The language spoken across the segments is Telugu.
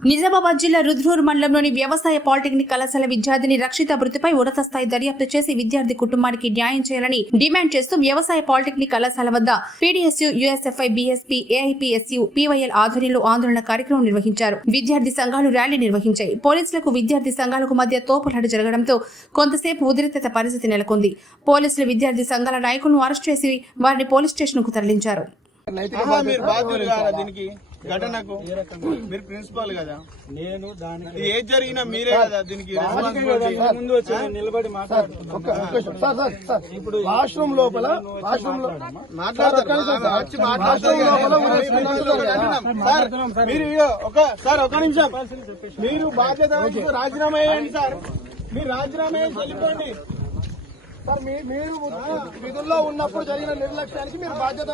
నిజామాబాద్ జిల్లా రుద్రూరు మండలంలోని వ్యవసాయ పాలిటెక్నిక్ కళాశాల విద్యార్థిని రక్షిత మృతిపై ఉన్నత స్థాయి దర్యాప్తు చేసి విద్యార్థి కుటుంబానికి న్యాయం చేయాలని డిమాండ్ చేస్తూ వ్యవసాయ పాలిటెక్నిక్ కళాశాల వద్ద పీడీఎస్యు, యూఎస్ఎఫ్ఐ, బీఎస్పీ, ఏఐపీఎస్యు, పీవైఎల్ ఆధ్వర్యంలో ఆందోళన కార్యక్రమం నిర్వహించారు. విద్యార్థి సంఘాలు ర్యాలీ నిర్వహించాయి. పోలీసులకు విద్యార్థి సంఘాలకు మధ్య తోపులాట జరగడంతో కొంతసేపు ఉద్రిక్తత పరిస్థితి నెలకొంది. పోలీసులు విద్యార్థి సంఘాల నాయకులను అరెస్ట్ చేసి వారిని పోలీస్ స్టేషన్ కు తరలించారు. ఘటనకు మీరు ప్రిన్సిపాల్ కదా, నేను దానికి ఏది జరిగినా మీరే కదా దీనికి ముందు వచ్చి నిలబడి ఇప్పుడు వాష్రూమ్ లోపల మీరు ఒక నిమిషం మీరు బాధ్యత రాజీనామా చేయండి సార్. మీరు రాజీనామా చేసి వెళ్ళిపోండి సార్. మీరు విధుల్లో ఉన్నప్పుడు జరిగిన నిర్లక్ష్యానికి మీరు బాధ్యత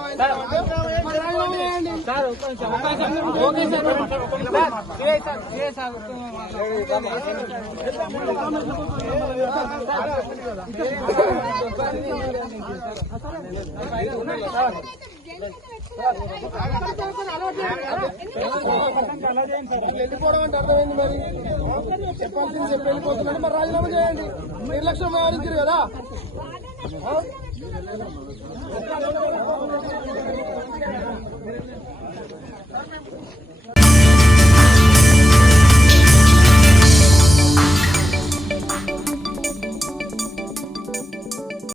వెళ్ళిపోవడం అంటే అర్థమైంది. మరి చెప్పాల్సింది చెప్పి వెళ్ళిపోతున్నాడు. మరి రాజీనామా చేయండి. నిర్లక్ష్యం వ్యవహరించారు కదా.